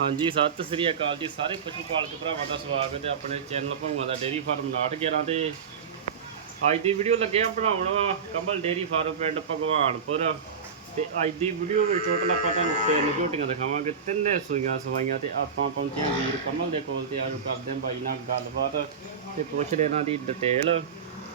ਹਾਂਜੀ, ਸਤਿ ਸ੍ਰੀ ਅਕਾਲ ਜੀ ਸਾਰੇ ਪਸ਼ੂ ਪਾਲਕ ਭਰਾਵਾਂ ਦਾ ਸਵਾਗਤ ਹੈ ਆਪਣੇ ਚੈਨਲ ਭੰਗਵਾ ਦਾ ਡੇਰੀ ਫਾਰਮ 911 ਤੇ। ਅੱਜ ਦੀ ਵੀਡੀਓ ਲੱਗਿਆ ਬਣਾਉਣ ਵਾ ਕਮਲ ਡੇਰੀ ਫਾਰਮ ਪਿੰਡ ਭਗਵਾਨਪੁਰ। ਤੇ ਅੱਜ ਦੀ ਵੀਡੀਓ ਵਿੱਚ ਟੋਟਲ ਆਪਾਂ ਤੁਹਾਨੂੰ ਤਿੰਨ ਝੋਟੀਆਂ ਦਿਖਾਵਾਂਗੇ, ਤਿੰਨੇ ਸੂਈਆਂ ਸਵਾਈਆਂ ਤੇ ਆਪਾਂ ਪਹੁੰਚੇ ਵੀਰ ਕਮਲ ਦੇ ਕੋਲ ਤੇ ਆਜੋ ਕਰਦੇ ਹਾਂ ਬਾਈ ਨਾਲ ਗੱਲਬਾਤ ਤੇ ਪੁੱਛਦੇ ਇਹਨਾਂ ਦੀ ਡਿਟੇਲ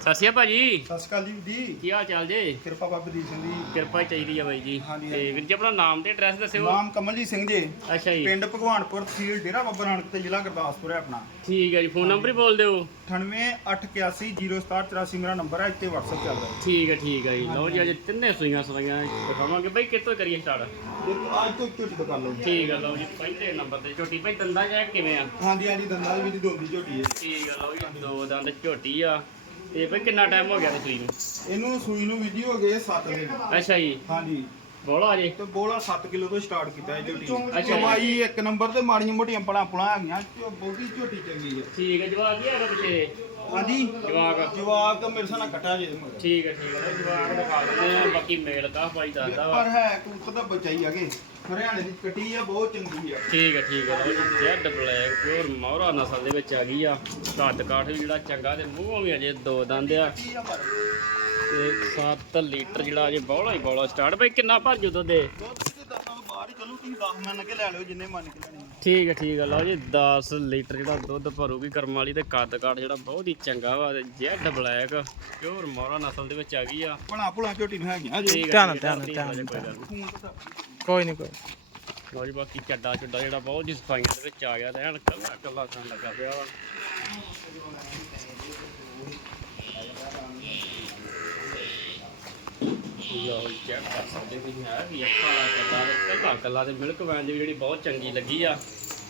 ਸਤਿ ਸ਼੍ਰੀ ਅਕਾਲ ਭਾਜੀ। ਸਤਿ ਸ਼੍ਰੀ ਅਕਾਲ ਜੀ ਦੀ ਕੀ ਹਾਲ ਚਾਲ ਜੇ? ਕਿਰਪਾ ਬਾਬਾ ਦੀਪ ਸਿੰਘ ਦੀ ਕਿਰਪਾ ਹੀ ਚਾਹੀਦੀ ਆ ਬਾਈ ਜੀ। ਹਾਂਜੀ, ਤੇ ਹਾਂਜੀ। ਵੀਰ ਜੀ ਆਪਣਾ ਨਾਮ ਤੇ ਐਡਰੈਸ ਦੱਸਿਓ। ਨਾਮ ਕਮਲਜੀਤ ਸਿੰਘ ਜੀ। ਅੱਛਾ ਜੀ। ਪਿੰਡ ਭਗਵਾਨਪੁਰ ਤਹਿਸੀਲ ਡੇਰਾ ਬਾਬਾ ਨਾਨਕ ਤੇ ਜ਼ਿਲ੍ਹਾ ਗੁਰਦਾਸਪੁਰ ਹੈ ਆਪਣਾ। ਠੀਕ ਹੈ ਜੀ ਫੋਨ ਨੰਬਰ ਹੀ ਬੋਲ ਦਿਓ। 9881077084 ਮੇਰਾ ਨੰਬਰ ਹੈ ਇੱਥੇ WhatsApp ਚੱਲਦਾ ਹੈ। ਠੀਕ ਹੈ ਠੀਕ ਹੈ ਜੀ। ਲਓ ਜੀ ਅੱਜ ਤਿੰਨੇ ਸੂਈਆਂ ਸਵਾਈਆਂ ਦਿਖਾਵਾਂਗੇ। ਬਈ ਕਿੱਥੋਂ ਕਰੀਏ ਸਟਾਰਟ ਦੇਖੋ ਅੱਜ ਤੋਂ ਤੋਂ ਕਰ ਲਓ ਠੀਕ ਹੈ ਲਓ ਜੀ ਪਹਿਲੇ ਨੰਬਰ ਤੇ ਝੋਟੀ। ਭਾਈ ਦੰਦਾਂ ਜਾਂ ਕਿਵੇਂ ਆ? ਹਾਂਜੀ ਹਾਂਜੀ ਦੰਦਾਂ ਦੇ ਵਿੱਚ ਦੋਂਦੀ ਝੋਟੀ ਹੈ। ਠੀਕ ਹੈ ਲਓ ਜੀ ਦੋ ਦੰਦ ਝੋਟੀ ਆ। ਤੇ ਬਈ ਕਿੰਨਾ ਟਾਈਮ ਹੋ ਗਿਆ ਤੇ ਸੂਈ ਨੂੰ? ਇਹਨੂੰ ਸੂਈ ਨੂੰ ਵੀਡੀਓ ਹੋ ਗਏ 7 ਦਿਨ। ਅੱਛਾ ਜੀ। ਹਾਂਜੀ। ਬੋਲਾ ਜੇ ਤੇ ਬੋਲਾ 7 ਕਿਲੋ ਤੋਂ ਸਟਾਰਟ ਕੀਤਾ ਹੈ ਝੋਟੀ ਅੱਛਾ। ਚਮਾਈ ਇੱਕ ਨੰਬਰ ਤੇ ਮਾੜੀਆਂ ਮੋਟੀਆਂ ਪਲਾਂ ਪੁਲਾਂ ਹੈਗੀਆਂ ਝੋ- ਬਹੁਤੀ ਝੋਟੀ ਚੰਗੀ ਹੈ ਠੀਕ ਹੈ ਜਵਾਕ ਕੀ ਹੈਗਾ ਪਿੱਛੇ? ਹਾਂਜੀ। ਜਵਾਕ। ਜਵਾਕ ਮੇਰੇ ਸਾਹ ਨਾਲ ਕੱਟਾ ਜੇ ਮਗਰ। ਠੀਕ ਹੈ ਠੀਕ ਹੈ। ਜਵਾਕ ਦਿਖਾ ਦਿੰਦੇ ਆ ਬਾਕੀ ਮੇਲ ਕਾ ਭਾਈ ਦੱਸਦਾ ਵਾ। ਪਰ ਹੈ ਕਬੂਤਰ ਦਾ ਬੱਚਾ ਹੀ ਆਗੇ ਹਰਿਆਣੇ ਦੀ ਕੱਟੀ ਆ ਬਹੁਤ ਚੰਗੀ ਆ। ਠੀਕ ਹੈ ਠੀਕ ਹੈ। ਜੈਡ ਬਲੈਕ ਪਿਓਰ ਮੌਰਾ ਨਸਲ ਦੇ ਵਿੱਚ ਆ ਗਈ ਆ। ਕੱਦ ਕਾਠ ਵੀ ਜਿਹੜਾ ਚੰਗਾ ਤੇ ਮੂੰਹੋਂ ਵੀ ਅਜੇ ਦੋ ਦੰਦ ਆ। ਕੀ ਆ ਪਰ ਤੇ 7 ਲੀਟਰ ਜਿਹੜਾ ਅਜੇ ਬੌਲਾ ਹੀ ਬੌਲਾ ਸਟਾਰਟ ਬਈ ਕਿੰਨਾ ਭਰ ਜੂ ਦੁੱਧ ਦੇ? ਦੁੱਧ ਤੇ ਦਸਾਂ ਬਾਹਰ ਹੀ ਚਲੋ ਤੁਸੀਂ 10 ਮੰਨ ਕੇ ਲੈ ਲਿਓ ਜਿੰਨੇ ਮੰਨ ਕੇ ਲੈਣੇ। ਠੀਕ ਹੈ ਠੀਕ ਹੈ ਲਓ ਜੀ 10 ਲੀਟਰ ਜਿਹੜਾ ਦੁੱਧ ਭਰੂਗੀ ਕਰਮ ਵਾਲੀ ਤੇ ਕੱਦ ਕਾਠ ਜਿਹੜਾ ਬਹੁਤ ਹੀ ਚੰਗਾ ਵਾ ਜੈਡ ਬਲੈਕ। ਪਿਓਰ ਮੌਰਾ ਨਸਲ ਦੇ ਵਿੱਚ ਆ ਗਈ ਆ। ਭਲਾ ਭੁਲਾ ਝੋਟੀ ਨੂੰ ਹੈਗੀਆਂ ਜੀ ਧਿਆਨ, ਧਿਆਨ, ਹੈ, ਕੋਈ ਨਹੀਂ। ਕੋਈ ਲਓ ਜੀ ਬਾਕੀ ਚੱਡਾ ਚੁੱਡਾ ਜਿਹੜਾ ਬਹੁਤ ਹੀ ਸਫਾਈਆਂ ਦੇ ਵਿੱਚ ਆ ਗਿਆ ਤੇ ਐਨ ਕੱਲਾ ਕੱਲਾ ਥਾਂ ਲੱਗਾ ਪਿਆ ਵਾ। ਲਓ ਜੀ ਚੈੱਕ ਕਰ ਸਕਦੇ ਤੁਸੀਂ ਹੈ ਵੀ ਅੱਖਾਂ ਕੱਲਾ ਕੱਲਾ ਕੱਲਾ ਤੇ ਮਿਲਕ ਵੈਨ ਦੀ ਜਿਹੜੀ ਬਹੁਤ ਚੰਗੀ ਲੱਗੀ ਆ।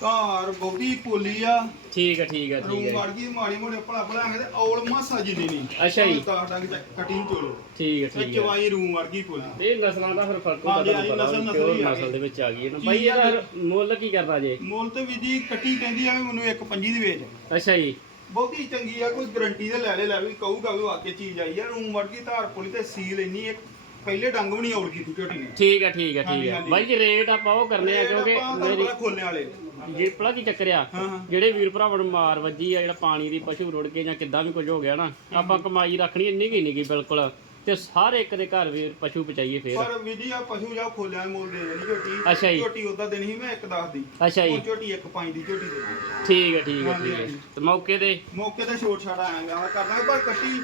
ਧਾਰ ਬਹੁਤੀ ਪੋਲੀ ਆ। ਠੀਕ ਹੈ ਠੀਕ ਹੈ ਰੂਮ ਠੀਕ ਹੈ ਵੜ ਗਈ ਮਾੜੀ ਮੋਟੇ ਭਲਾ ਭਲਾ ਹੈਗੇ ਤੇ ਔਲ ਮਾਸਾ ਜਿੰਨੀ ਨਹੀਂ। ਅੱਛਾ ਜੀ। ਤਾਂ ਡੰਗ ਕਟਿੰਗ ਚੋਲੋ। ਠੀਕ ਹੈ ਤੇ ਠੀਕ ਹੈ ਚਵਾਈ ਰੂਮ ਵੜ ਗਈ ਪੋਲੀ। ਇਹ ਨਸਲਾਂ ਦਾ ਫਿਰ ਫ਼ਰਕ ਹਾਂਜੀ, ਹੁੰਦਾ ਹਾਂਜੀ, ਤੁਹਾਨੂੰ ਨਸਲ- ਨਸਲ ਹੀ ਆ ਨਸਲ ਗਈ। ਦੇ ਵਿੱਚ ਆ ਗਈ ਹੈ ਨਾ। ਕੀ ਬਾਈ ਇਹਦਾ ਆ? ਫਿਰ ਮੁੱਲ ਕੀ ਕਰਦਾ ਜੇ? ਮੁੱਲ ਤੇ ਵੀ ਜੀ ਕੱਟੀ ਕਹਿੰਦੀ ਆ ਵੀ ਮੈਨੂੰ ਇੱਕ ਪੰਜੀ ਦੀ ਵੇਚ। ਅੱਛਾ ਜੀ। ਬਹੁਤੀ ਚੰਗੀ ਆ ਕੋਈ ਗਰੰਟੀ ਤੇ ਲੈ ਲੈ ਲੈ ਵੀ ਕਹੂਗਾ ਵੀ ਵਾਕਿਆ ਚੀਜ਼ ਆਈ ਆ। ਰੂਮ ਵੜ ਗਈ ਧਾਰ ਪੋਲੀ ਤੇ ਸੀਲ ਇੰਨੀ ਇੱਕ ਪਹਿਲੇ ਡੰਗ ਵੀ ਨਹੀਂ ਔੜ ਕੀਤੀ ਝੋਟੀ ਨੇ। ਠੀਕ ਹੈ ਠੀਕ ਹੈ ਠੀਕ ਹਾਂਜੀ, ਹੈ ਹਾਂਜੀ। ਬਾਈ ਜੀ ਰੇਟ ਆਪਾਂ ਉਹ ਕਰਨੇ ਆ ਕਿਉਂਕਿ ਮੇਰੀ ਮੇਰੀ ਖੋਲਣੇ ਵਾਲੇ। ਜੇ ਪਲਾ ਕੀ ਚੱਕਰ ਆ? ਜਿਹੜੇ ਵੀਰ ਭਰਾਵਾਂ ਨੂੰ ਮਾਰ ਵੱਜੀ ਆ ਜਿਹੜਾ ਪਾਣੀ ਦੀ ਪਸ਼ੂ ਰੁੜ ਕੇ ਜਾਂ ਕਿੱਦਾਂ ਵੀ ਕੁਝ ਹੋ ਗਿਆ ਨਾ ਆਪਾਂ ਕਮਾਈ ਰੱਖਣੀ ਇੰਨੀ ਕੀ ਨਹੀਂ ਬਿਲਕੁਲ। ਤੇ ਸਾਰੇ ਇੱਕ ਦੇ ਘਰ ਵੀਰ ਪਸ਼ੂ ਬਚਾਈਏ ਫੇਰ। ਪਰ ਵਿਧੀ ਆ ਪਸ਼ੂ ਜਾ ਖੋਲਿਆਂ ਮੁੱਲ ਦੇ ਦੇਣੀ ਝੋਟੀ ਅੱਛਾ ਜੀ। ਝੋਟੀ ਉਦਾਂ ਦੇਣੀ ਸੀ ਮੈਂ ਇੱਕ ਦੱਸ ਦੀ। ਅੱਛਾ ਜੀ। ਉਹ ਝੋਟੀ ਇੱਕ ਪੰਜ ਦੀ ਝੋਟੀ ਦੇ ਦਾਂਗੇ। ਠੀਕ ਹੈ ਠੀਕ ਹੈ ਠੀਕ ਹੈ। ਤੇ ਮੌਕੇ ਤੇ? ਮੌਕੇ ਤੇ ਛੋਟ ਛਾੜਾ ਆਏਗਾ ਕਰਦਾ ਪਰ ਕੱਟੀ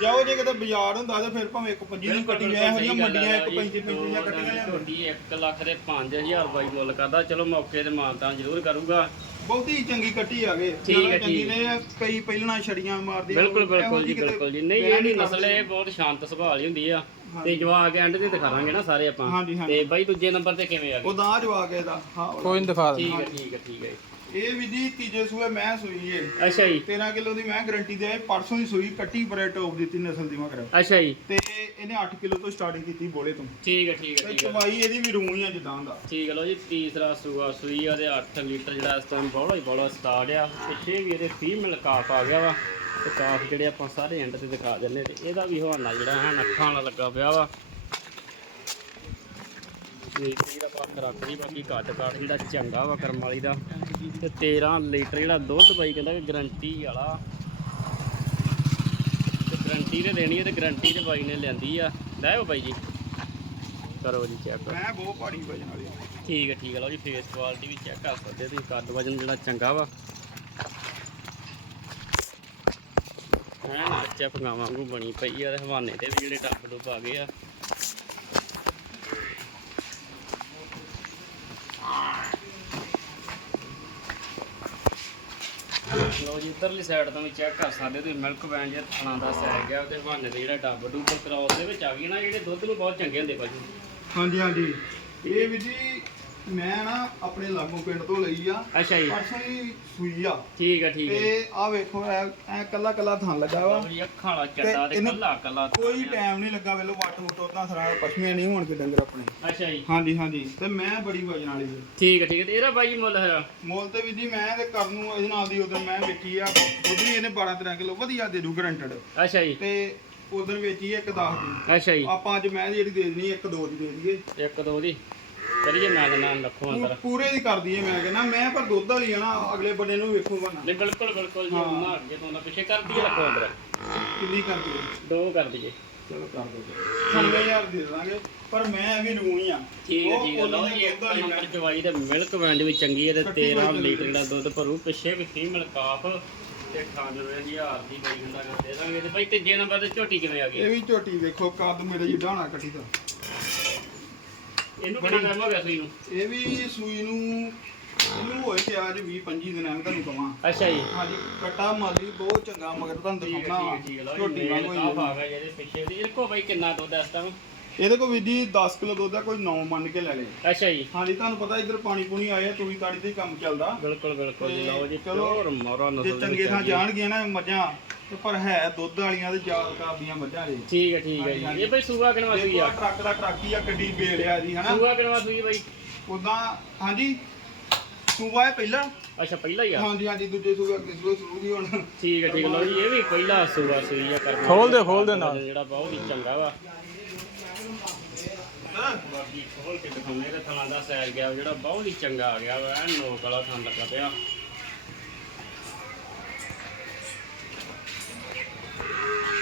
ਜਾਓ ਜੇ ਕਿਤੇ ਬਾਜ਼ਾਰ ਹੁੰਦਾ ਤੇ ਫਿਰ ਭਾਵੇਂ ਇੱਕ ਪੰਜੀ ਦੀ ਕੱਟੀ ਲੈ ਇਹੋ ਜਿਹੀਆਂ ਮੰਡੀਆਂ ਇੱਕ ਪੈਂਤੀ ਪੈਂਤੀ ਦੀਆਂ ਕੱਟੀਆਂ ਲਿਆਉਂਦੇ ਛੋਟੀ 1 ਲੱਖ ਦੇ 5000 ਬਾਈ ਮੁੱਲ ਕਰਦਾ। ਚਲੋ ਮੌਕੇ ਤੇ ਮਾਨਤਾਂ ਜ਼ਰੂਰ ਕਰੂਗਾ। ਬਹੁਤੀ ਚੰਗੀ ਕੱਟੀ ਆ ਗਏ। ਠੀਕ ਹੈ, ਚੰਗੀ ਠੀਕ। ਨੇ ਕਈ ਪਹਿਲਣਾ ਛੜੀਆਂ ਮਾਰਦੀ ਬਿਲਕੁਲ ਬਿਲਕੁਲ ਜੀ ਬਿਲਕੁਲ ਜੀ। ਨਹੀਂ ਇਹ ਨਹੀਂ ਨਸਲ ਇਹ ਬਹੁਤ ਸ਼ਾਂਤ ਸੁਭਾਅ ਵਾਲੀ ਹੁੰਦੀ ਆ। ਤੇ ਜਵਾਕ ਐਂਡ ਤੇ ਦਿਖਾਵਾਂਗੇ ਨਾ ਸਾਰੇ ਆਪਾਂ। ਹਾਂਜੀ, ਹਾਂਜੀ। ਤੇ ਬਾਈ ਦੂਜੇ ਨੰਬਰ ਤੇ ਕਿਵੇਂ ਆ ਗਏ? ਉਹ ਦਾਂ ਜਵਾ ਕੇ ਦਾ ਹਾਂ। ਕੋਈ ਨਹੀਂ ਦਿਖਾ ਦੇ ਠੀਕ ਹੈ ਠੀਕ ਹੈ ਠੀਕ ਹੈ ਇਹ ਵੀ ਜੀ ਤੀਜੇ ਸੂਏ ਮੈਂ ਸੂਈ ਏ। ਅੱਛਾ ਜੀ। 13 ਕਿਲੋ ਦੀ ਮੈਂ ਗਾਰੰਟੀ ਦੇ ਪਰਸੋਂ ਦੀ ਸੂਈ ਕੱਟੀ ਬਰੇ ਟੋਪ ਦਿੱਤੀ ਨਸਲ ਦੀ ਮਗਰ। ਅੱਛਾ ਜੀ। ਤੇ ਇਹਨੇ 8 ਕਿਲੋ ਤੋਂ ਸਟਾਰਟਿੰਗ ਕੀਤੀ ਬੋਲੇ ਤੋਂ। ਠੀਕ ਹੈ ਠੀਕ ਹੈ ਤੇ ਠੀਕ ਹੈ। ਚਵਾਈ ਇਹਦੀ ਵੀ ਰੂਹ ਹੀ ਆ ਜਿੱਦਾਂ ਦਾ। ਠੀਕ ਹੈ ਲੋ ਜੀ ਤੀਸਰਾ ਸੂਆ ਸੂਈ ਆ ਦੇ 8 ਲੀਟਰ ਜਿਹੜਾ ਇਸ ਟਾਈਮ ਬੋਲਾ ਹੀ ਬੋਲਾ ਸਟਾਰਟ ਆ। ਪਿੱਛੇ ਵੀ ਇਹਦੇ ਫੀਮੇਲ ਕਾਫ ਆ ਗਿਆ ਵਾ। ਤੇ ਕਾਫ ਜਿਹੜੇ ਆਪਾਂ ਸਾਰੇ ਐਂਡ ਤੇ ਦਿਖਾ ਦਿੰਨੇ ਤੇ ਇਹਦਾ ਵੀ ਹਵਾਨਾ ਜਿਹੜਾ ਹੈ ਅੱਖਾਂ ਵਾਲਾ ਲੱਗਾ ਪਿਆ ਵਾ। ਇਹ ਜਿਹੜਾ ਪੱਖ ਰੱਖ ਲਈ ਬਾਕੀ ਘੱਟ ਘੱਟ ਜਿਹੜਾ ਚੰਗਾ ਵਾ ਕਰਮ ਵਾਲੀ ਦਾ। ਤੇ 13 ਲੀਟਰ ਜਿਹੜਾ ਦੁੱਧ ਬਾਈ ਕਹਿੰਦਾ ਕਿ ਗਰੰਟੀ ਵਾਲਾ। ਤੇ ਗਰੰਟੀ ਤੇ ਦੇਣੀ ਹੈ ਤੇ ਗਰੰਟੀ ਤੇ ਬਾਈ ਨੇ ਲਿਆਂਦੀ ਆ। ਲੈ ਬਾਈ ਜੀ। ਕਰੋ ਜੀ ਚੈੱਕ ਮੈਂ ਬਹੁਤ ਭਾਰੀ ਵਜਨ ਵਾਲੀ ਠੀਕ ਹੈ ਠੀਕ ਹੈ ਲਓ ਜੀ ਫੇਸ ਕੁਆਲਿਟੀ ਵੀ ਚੈੱਕ ਕਰ ਸਕਦੇ ਹੋ ਤੁਸੀਂ। ਕੱਦ ਵਜਨ ਜਿਹੜਾ ਚੰਗਾ ਵਾ। ਐਨ ਬੱਚਾ ਪਗਾਵਾਂ ਵਾਂਗੂ ਬਣੀ ਪਈ ਆ ਤੇ ਹਵਾਨੇ ਤੇ ਵੀ ਜਿਹੜੇ ਟੱਪ ਡੁੱਬ ਆ ਗਏ ਆ। ਲਓ ਜੀ ਇੱਧਰਲੀ ਸਾਈਡ ਤੋਂ ਵੀ ਚੈੱਕ ਕਰ ਸਕਦੇ ਹੋ ਤੁਸੀਂ ਮਿਲਕ ਵੈਨ ਜਿਹੜਾ ਥਣਾ ਦਾ ਸੈਰ ਗਿਆ ਤੇ ਹਵਾਨੇ ਤੇ ਜਿਹੜਾ ਡੱਬ ਡੁੱਬ ਕ੍ਰਾਸ ਦੇ ਵਿੱਚ ਆ ਗਈ ਨਾ ਜਿਹੜੇ ਦੁੱਧ ਨੂੰ ਬਹੁਤ ਚੰਗੇ ਹੁੰਦੇ ਭਾਜੀ। ਹਾਂਜੀ ਹਾਂਜੀ। ਇਹ ਵੀ ਜੀ ਮੈਂ ਨਾ ਆਪਣੇ ਲਾਗੋਂ ਪਿੰਡ ਤੋਂ ਲਈ ਆ। ਅੱਛਾ ਜੀ। ਪਰਸੋਂ ਹੀ ਸੂਈ ਆ। ਠੀਕ ਹੈ ਠੀਕ ਹੈ ਤੇ ਆ ਵੇਖੋ ਐ ਕੱਲਾ ਕੱਲਾ ਥਾਂ ਲੱਗਾ ਵਾ। ਅੱਖਾਂ ਵਾਲਾ ਚੱਡਾ ਤੇ ਕੱਲਾ ਕੱਲਾ ਕੋਈ ਟਾਈਮ ਨਹੀਂ ਲੱਗਾ ਵੇਲੋ ਵੱਟ ਵੁੱਟ ਉਦਾਂ ਸਰਾ ਪਸ਼ਮੀਆਂ ਨਹੀਂ ਹੋਣਗੇ ਡੰਗਰ ਆਪਣੇ। ਅੱਛਾ ਜੀ। ਹਾਂਜੀ ਹਾਂਜੀ। ਤੇ ਮੈਂ ਬੜੀ ਵਜਨ ਵਾਲੀ ਜੀ ਠੀਕ ਹੈ ਠੀਕ ਹੈ ਤੇ ਇਹਦਾ ਬਾਈ ਮੁੱਲ ਹੈ ਮੁੱਲ ਤੇ ਵੀ ਜੀ ਮੈਂ ਤੇ ਕਰਨ ਨੂੰ ਇਹਦੇ ਨਾਲ ਦੀ ਉਦੋਂ ਮੈਂ ਵੇਚੀ ਆ ਉਦੋਂ ਇਹਨੇ 12 13 ਕਿਲੋ ਵਧੀਆ ਦੇ ਦੂ ਗਰੰਟਡ ਅੱਛਾ ਜੀ। ਤੇ ਉਦੋਂ ਵੇਚੀ ਆ ਇੱਕ 10 ਦੀ। ਅੱਛਾ ਜੀ। ਆਪਾਂ ਅੱਜ ਮੈਂ ਜਿਹੜੀ ਦੇ ਦੇਣੀ ਇੱਕ ਦੋ ਦੀ ਦੇ ਦਈਏ। ਇੱਕ ਦੋ ਦੀ। ਕਰੀਏ ਮੈਂ ਦਾ ਨਾਮ ਰੱਖੋ ਅੰਦਰ। ਪੂ- ਪੂਰੇ ਦੀ ਕਰ ਦਈਏ ਮੈਂ ਕਹਿੰਦਾ ਮੈਂ ਪਰ ਦੁੱਧ ਵਾਲੀ ਆ ਨਾ ਅਗਲੇ ਬੰਦੇ ਨੂੰ ਵੇਖੂਗਾ ਨਾ ਨਹੀਂ ਬਿਲਕੁਲ ਬਿਲਕੁਲ ਜੀ। ਉਹਨਾਂ ਅੱਗੇ ਤੋਂ ਨਾ ਪਿੱਛੇ ਕਰ ਦਈਏ ਰੱਖੋ ਅੰਦਰ। ਕਿੰਨੀ ਕਰ ਦਈਏ ਦੋ ਕਰ ਦਈਏ। ਚਲੋ ਕਰ ਦੋ। 9000 ਦੇ ਦਾਂਗੇ ਪਰ ਮੈਂ ਵੀ ਰੂਈ ਆ। ਠੀਕ ਹੈ ਠੀਕ ਹੈ ਲਓ ਜੀ ਇੱਕ ਨੰਬਰ ਚਵਾਈ ਤੇ ਮਿਲਕ ਵੈਂਡ ਵੀ ਚੰਗੀ ਹੈ ਤੇ ਕੱਟੀ 13 ਬੜੀ ਲੀਟਰ ਦਾ ਦੁੱਧ ਭਰੂ ਪਿੱਛੇ ਵੀ ਫੀਮੇਲ ਕਾਫ ਤੇ 98000 ਦੀ ਬਈ ਹੁੰਦਾ ਕਰ ਦੇ ਦਾਂਗੇ। ਤੇ ਬਈ ਤੀਜੇ ਨੰਬਰ ਤੇ ਝੋਟੀ ਕਿਵੇਂ ਆ ਇਹ ਗਈ ਵੀ ਝੋਟੀ ਵੇਖੋ ਕੱਦ ਮੇਰੇ ਜਿੱਡਾ ਹੋਣਾ ਕੱਟੀ ਦਾ। ਇਹਨੂੰ ਕਿੰਨਾ ਟਾਈਮ ਹੋ ਗਿਆ ਸੂਈ ਨੂੰ? ਇਹ ਵੀ ਸੂਈ ਨੂੰ ਇਹਨੂੰ ਹੋਏ ਕਿ ਅੱਜ 20 25 ਦਿਨ ਐਵੇਂ ਤੁਹਾਨੂੰ ਕਵਾਂ। ਅੱਛਾ ਜੀ। ਹਾਂਜੀ ਕਟਾ ਮਾਲੀ ਬਹੁਤ ਚੰਗਾ ਮਗਰ ਤੁਹਾਨੂੰ ਠੀਕ ਹੈ ਦਿਖਾਉਣਾ। ਠੀਕ ਹੈ ਠੀਕ ਹੈ ਲਓ ਝੋਟੀ ਜੀ ਵਾਂਗੂ ਕਾਫ ਹੀ ਆ। ਗਿਆ ਜਿਹਦੇ ਪਿੱਛੇ ਦੀ। ਇਹਦੇ ਕੋ ਬਈ ਕਿੰਨਾ ਦੁੱਧ ਇਸ ਟਾਈਮ ਇਹਦੇ ਕੋਲ ਵੀ ਜੀ 10 ਕਿਲੋ ਦੁੱਧ ਆ ਕੋਈ 9 ਮੰਨ ਕੇ ਲੈ ਲੇ। ਅੱਛਾ ਜੀ। ਹਾਂਜੀ ਤੁਹਾਨੂੰ ਪਤਾ ਇੱਧਰ ਪਾਣੀ ਪੂਣੀ ਆਇਆ ਤੂੜੀ ਤਾੜੀ ਤੇ ਹੀ ਕੰਮ ਚੱਲਦਾ। ਬਿਲਕੁਲ ਬਿਲਕੁਲ ਜੀ ਲਓ ਜੀ ਚਲੋ, ਪਿਓਰ ਮੋਰਾ ਜੇ ਨਸਲ ਦੀ ਚੰਗੇ ਥਾਂ ਚੰਗੀ। ਜਾਣਗੀਆਂ ਨਾ ਮੱਝਾਂ ਤੇ ਪਰ ਹੈ ਦੁੱਧ ਵਾਲੀਆਂ ਤੇ ਯਾਦ ਕਰਦੀਆਂ ਮੱਝਾਂ ਦੇ ਠੀਕ ਹੈ ਠੀਕ ਹੈ ਜੀ। ਇਹ ਬਈ ਸੂਆ ਕਿਨਵਾ ਸੂਈ ਆ। ਟਰੱਕ ਦਾ ਟਰੱਕ ਹੀ ਆ ਗੱਡੀ ਬੇੜਿਆ ਜੀ ਹਨਾ? ਸੂਆ ਕਿਨਵਾ ਸੂਈ ਬਈ। ਉਦਾਂ ਹਾਂਜੀ? ਸੂਬਾ ਹੈ ਪਹਿਲਾਂ? ਅੱਛਾ ਪਹਿਲਾ ਹੀ ਆ? ਹਾਂਜੀ ਹਾਂਜੀ ਦੂਜੇ ਸੂਬੇ ਅੱਗੇ ਸੂਬੇ ਸ਼ੁਰੂ ਦੀ ਹੁਣ। ਠੀਕ ਹੈ ਠੀਕ ਲਓ ਜੀ ਇਹ ਵੀ ਪਹਿਲਾ ਸੂਆ ਸੂਈ ਆ ਕਰਮ। ਖੋਲ ਦੇ, ਖੋਲ ਦੇ ਨਾਲ। ਜਿਹੜਾ ਬਹੁਤ ਹੀ ਚੰਗਾ ਵਾ। ਬਾਕੀ ਖੋਲ ਕੇ ਦਿਖਾਉਂਦੇ ਤੇ ਥਾਂ ਦਾ ਸੈਰ ਗਿਆ ਜਿਹੜਾ ਬਹੁਤ ਹੀ ਚੰਗਾ ਆ ਗਿਆ ਵਾ। ਐਨ ਨੋਕ ਵਾਲਾ ਥਾਂ ਲੱਗਾ ਪਿਆ।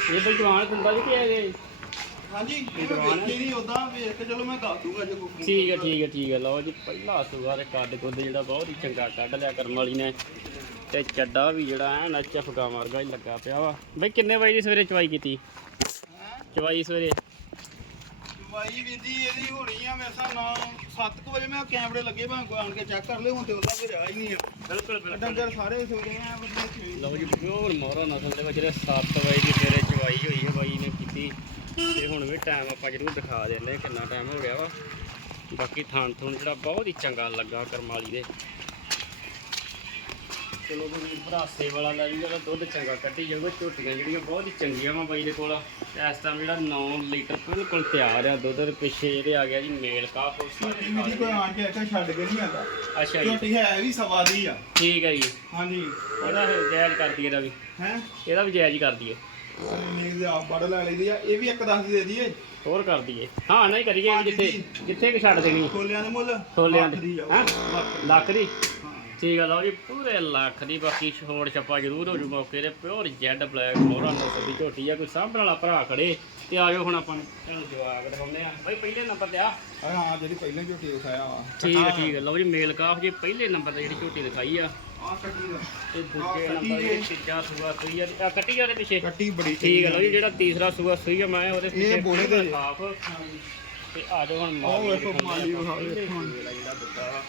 ਇਹ ਬਈ ਜਵਾਨ ਦਿੰਦਾ ਜੀ ਕਿ ਇਹ ਹਾਂਜੀ ਇਹ ਹੈ? ਵੇਖੀ ਨਹੀਂ ਉਦਾਂ ਵੇਖ ਕੇ ਚਲੋ ਮੈਂ ਦੱਸ ਦੂੰਗਾ ਜੇ ਕੋਈ ਠੀਕ ਹੈ ਠੀਕ ਹੈ ਠੀਕ ਹੈ ਲਓ ਜੀ ਪਹਿਲਾ ਸੂਆ ਤੇ ਕੱਦ ਕੁੱਦ ਜਿਹੜਾ ਬਹੁਤ ਹੀ ਚੰਗਾ ਕੱਢ ਲਿਆ ਕਰਮ ਵਾਲੀ ਨੇ। ਤੇ ਚੱਡਾ ਵੀ ਜਿਹੜਾ ਐਨ ਅੱਛਾ ਫਗਾ ਵਰਗਾ ਹੀ ਲੱਗਾ ਪਿਆ ਵਾ। ਬਈ ਕਿੰਨੇ ਵਜੇ ਦੀ ਸਵੇਰੇ ਚਵਾਈ ਕੀਤੀ? ਚਵਾਈ ਸਵੇਰੇ? ਦਵਾਈ ਵੀ ਦੀ ਇਹਦੀ ਹੋਣੀ ਆ ਮੇਰੇ ਹਿਸਾਬ ਨਾਲ 7 ਵਜੇ ਮੈਂ ਕੈਮਰੇ ਲੱਗੇ ਭਾਂ ਕੋਈ ਆਣ ਕੇ ਚੈੱਕ ਕਰ ਲਿਓ ਹੁਣ ਤੇ ਉਹਦਾ ਕੋਈ ਰਿਹਾ ਹੀ ਨਹੀਂ ਆ। ਬਿਲਕੁਲ ਬਿਲਕੁਲ। ਡੰਗਰ ਸਾਰੇ ਸੋ ਗਏ ਆ ਵਧੀਆ ਸੋਏ। ਲਓ ਜੀ ਪਿਓਰ ਮੋਹਰਾ ਨਸਲ ਦੇ ਵਿੱਚ ਜਿਹੜੇ 7 ਵਜੇ ਦੀ ਸਵੇਰੇ ਚਵਾਈ ਹੋਈ ਹੈ ਬਾਈ ਨੇ ਕੀਤੀ ਤੇ ਹੁਣ ਵੀ ਟਾਈਮ ਆਪਾਂ ਜ਼ਰੂਰ ਦਿਖਾ ਦਿੰਦੇ ਕਿੰਨਾ ਟਾਈਮ ਹੋ ਗਿਆ ਵਾ। ਬਾਕੀ ਥਾਂ ਥੂਣ ਜਿਹੜਾ ਬਹੁਤ ਹੀ ਚੰਗਾ ਲੱਗਾ ਕਰਮਾਲੀ ਦੇ। ਚਲੋ ਕੋਈ ਭਰਾਸੇ ਵਾਲਾ ਲੈ ਜੂਗਾ ਤਾਂ ਦੁੱਧ ਚੰਗਾ ਕੱਢੀ ਜਾਊਗਾ ਝੋਟੀਆਂ ਜਿਹੜੀਆਂ ਬਹੁਤ ਹੀ ਚੰਗੀਆਂ ਵਾ ਬਾਈ ਦੇ ਕੋਲ। ਇਸ ਟਾਈਮ ਜਿਹੜਾ 9 ਲੀਟਰ ਬਿਲਕੁਲ ਤਿਆਰ ਆ ਦੁੱਧ ਦੇ ਪਿੱਛੇ ਇਹਦੇ ਆ ਗਿਆ ਜੀ ਮੇਲ ਕਾਫ ਵੀ ਦੀ ਕੋਈ ਆਣ ਕੇ ਇੱਥੇ ਛੱਡ ਕੇ ਨਹੀਂ ਆਂਦਾ ਅੱਛਾ ਜੀ। ਝੋਟੀ ਹੈ ਵੀ ਸਵਾ ਦੀ ਆ। ਠੀਕ ਹੈ ਜੀ। ਹਾਂਜੀ। ਇਹਦਾ ਫਿਰ ਜਾਇਜ਼ ਕਰ ਦਈਏ ਇਹਦਾ ਵੀ। ਹੈ? ਇਹਦਾ ਵੀ ਜਾਇਜ਼ ਕਰ ਦਈਏ। ਨੀਂਦ ਦੇ ਆਪ ਬੜ ਲੈ ਲਈਦੀ ਆ। ਇਹ ਵੀ ਇੱਕ ਦਸ ਦੀ ਦਈਏ। ਹੋਰ ਕਰ ਦਈਏ। ਹਾਂ ਨਹੀਂ ਕਰੀਏ ਜਿੱਥੇ ਜਿੱਥੇ ਕਿ ਛੱਡ ਦੇਣੀ ਖੋਲਿਆਂ ਦੇ ਮੁੱਲ। ਖੋਲਿਆਂ ਦੀ। ਹੈਂ? ਲੱਖ। ਦੀ? ਠੀਕ ਆ ਲਓ ਜੀ ਪੂਰੇ ਲੱਖ ਦੀ ਬਾਕੀ ਛੋੜ ਛੱਪਾ ਜ਼ਰੂਰ ਹੋ ਜੂ ਮੌਕੇ ਤੇ ਪਿਓਰ ਜੈਡ ਬਲੈਕ ਮੋਹਰਾ ਨਸਲ ਦੀ ਝੋਟੀ ਆ ਕੋਈ ਸਾਂਭਣ ਵਾਲਾ ਭਰਾ ਖੜੇ ਤੇ ਆਜੋ ਹੁਣ ਆਪਾਂ ਨੂੰ। ਇਹਨੂੰ ਜਵਾਬ ਦਿਖਾਉਂਦੇ ਆ। ਬਈ ਪਹਿਲੇ ਨੰਬਰ ਤੇ ਆ। ਹਾਂ ਹਾਂ ਜਿਹੜੀ ਪਹਿਲਾਂ ਝੋਟੀ ਦਿਖਾਇਆ ਵਾ। ਠੀਕ ਹੈ ਠੀਕ ਹੈ ਲਓ ਜੀ ਮੇਲ ਕਾਫ ਜੀ ਪਹਿਲੇ ਨੰਬਰ ਤੇ ਜਿਹੜੀ ਝੋਟੀ ਦਿਖਾਈ ਆ। ਆ ਕੱਟੀ ਦਾ ਤੇ ਦੂਜੇ ਆਹ ਕੱਟੀ ਨੰਬਰ ਜੇ। ਤੇ ਤੀਜਾ ਸੂਆ ਸੂਈ ਆ। ਆ ਕੱਟੀ ਆ ਉਹਦੇ ਪਿੱਛੇ? ਕੱਟੀ ਬੜੀ ਠੀਕ ਹੈ ਲਓ ਜੀ ਜਿਹੜਾ ਤੀਸਰਾ ਸੂਆ ਸੂਈ ਆ ਮੈਂ ਉਹਦੇ ਪਿੱਛੇ ਬੋਲੇ ਤੇ ਕਾਫ ਤੇ ਆ ਜਾਓ ਹੁਣ ਉਹ ਵੇਖੋ ਮਾਲੀ ਵੇਖੋ ਹੁਣ। ਜਿਹੜਾ ਦਿੱਤਾ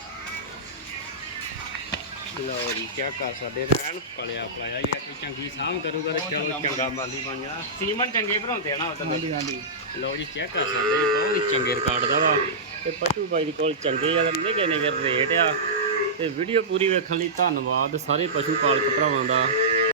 ਲਓ ਜੀ ਕੀ ਕਰ ਸਕਦੇ ਰਹਿਣ ਪਲਿਆ ਪਲਾਇਆ ਇਹ ਕਿ ਚੰਗੀ ਸਾਂਭ ਕਰੂਗਾ ਤੇ ਚਲੋ ਚੰਗਾ ਮਾਲੀ ਬਣ ਜਾਣਾ ਸੀਮਨ ਚੰਗੇ ਭਰਾਉਂਦੇ ਆ ਨਾ ਤਾਂ। ਹਾਂਜੀ ਹਾਂਜੀ। ਲਓ ਜੀ ਚੈੱਕ ਕਰ ਸਕਦੇ ਬਹੁਤ ਹੀ ਚੰਗੇ ਰਿਕਾਰਡ ਦਾ ਵਾ। ਤੇ ਪਸ਼ੂ ਬਾਈ ਦੇ ਕੋਲ ਚੰਗੇ ਆ ਨਿੱਘੇ ਨਿੱਘੇ ਰੇਟ ਆ। ਤੇ ਵੀਡੀਓ ਪੂਰੀ ਵੇਖਣ ਲਈ ਧੰਨਵਾਦ ਸਾਰੇ ਪਸ਼ੂ ਪਾਲਕ ਭਰਾਵਾਂ ਦਾ।